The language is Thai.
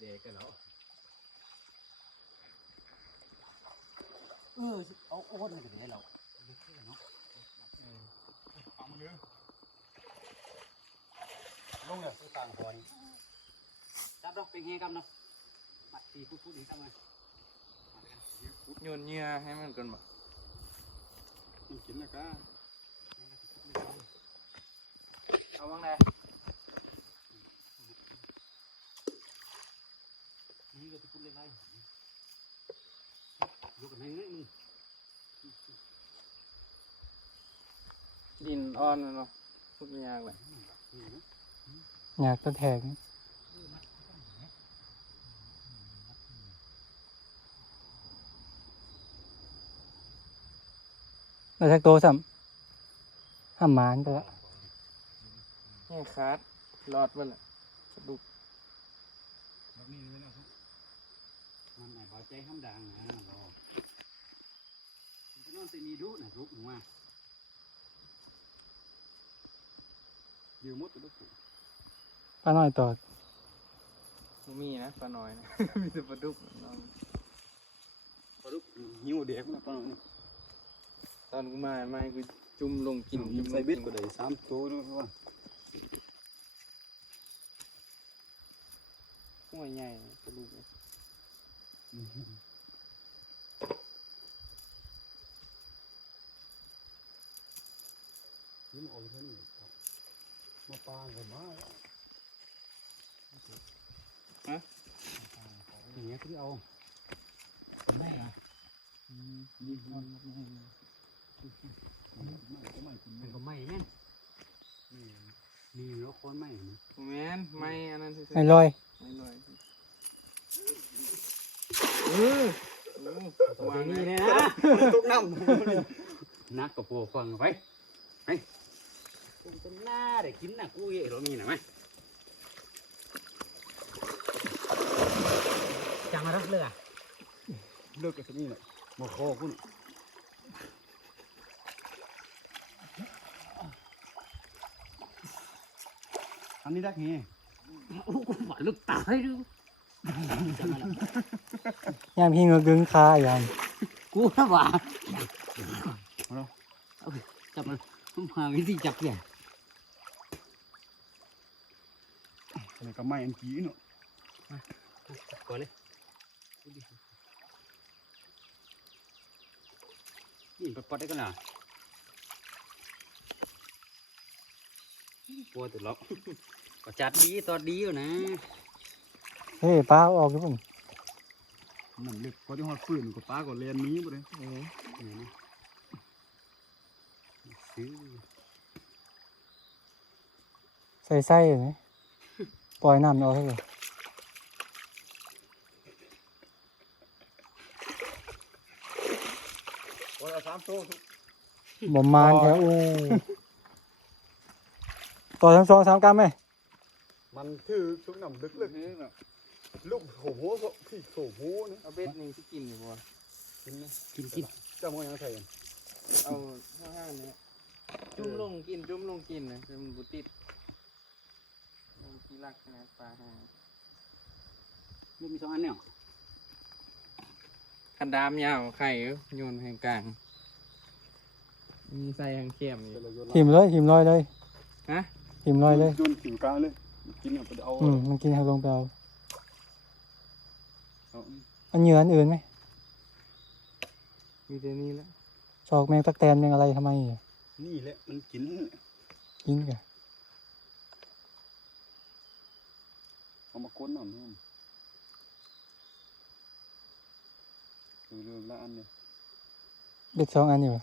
เด็กกันแล้วเออเอาโอ๊ตมาจากไหนเราเลือกเนาะเอามาเนื้อลงเลยตัวต่างพอนี่จับดอกเป็นไงครับเนาะมาตีพูดพูดนี่ทำไมโยนเหยื่อให้มันก่อนบ่มันกินแล้วก็เอาบ้างไดนี่ก็จะพูด ไล่ๆยกกันให้มึงดินอ่อนเนาะพูดไม่ยากเลยอยากตะแทงแล้วชักโตซ้ำห้ามหมานไปละแห้ขาดรอดมันละกระดูก ใจห้ามดังนะรอมันจะนอนตีมีดุนะลุกหนูมายืมมดตัวลูกป้าน้อยตอดบ่มีนะปลาน้อยนะ มีแต่ปลาดุกน้องปลาลูกหิวเด็กนะปลาหน่อยตอนกูมาไม่กูจุ่มลงกินกินใส่เบ็ดก็ได้สามตัวด้วยว่าหัวใหญ่ปลาดุกเนี่ย ยิ้มออกเท่านี้ครับ มาปลากันมาฮะอย่างเงี้ยที่เอาเป็นได้นะนี่มันไม่ให้เลยม่ก็ไม่กินเป็นก็ไม่แม่นนี่แล้วคนไม่นะโมแมนไม่อันนั้นซื่ไม่ลอยไม่ลอย เออโอ้วางนี่นี่เลยนะตกน้นักกับปูฟังไปไปกูจะหน้าได้กินนะกูเยอะหรอมีนะไหมจังมารับเลยอะำเลิกกับนี่แหละมาคอคุณอันนี้ได้ไงโอ้กูหวานลูกตายดู ยามพี่เงือกดึงคาอย่างกูนะหวานจับมันมันหาวิธีจับเนี่ยอันนี้ก็ไม่อันกี้เนาะก่อนเลยนี่ปอดได้กันล่ะปวดตัวล็อกก็จัดดีตอนดีอยู่นะ เฮ้ยป้าเอาออกหรือเปล่ามันเล็กพอที่หอดปืนก็ปลาก็เรียนนี้บ่เลยเออนี่นะซื้อใส่ไส้ไหมปล่อยน้ำเอาให้เลยโอ้ยเอาสามตัวทุกบ่มานแถวโอ้ต่อทั้งสองสามกรัมไหมมันคือทุกน้ำลึกเลยเออเนาะ ลูกโหโหก็พี่โหโหนะเอาเบ็ดนี่สิกินอยู่บ่กินนะกินกินเจ้ามันยังใส่กันเอาข้าวห้างเนี่ยจุ่มลงกินจุ่มลงกินนะเป็นบุติดลงที่รักนะปลาห้างลูกมีสองอันเนี่ยคันดามยาวไข่โยนแห่งกลาง มีใส่แห่งเข้มอยู่เดี๋ยวเราโยนหิมเลยหิมลอยเลยฮะหิมลอยเลยโยนผิวกลางเลยกินเอาไปเอาอืมมันกินให้ลงไปเอาเอา อันเหยื่ออันอื่นไหมมีแต่นี้แหล้วชอกแมงตะแตนแมงอะไรทำไมอะนี่แหละมันกินกินกันเอามาก้นหน่อยนู่นคือเรื่องละอันเนี่ยเบ็ดสองอันอยู่วะ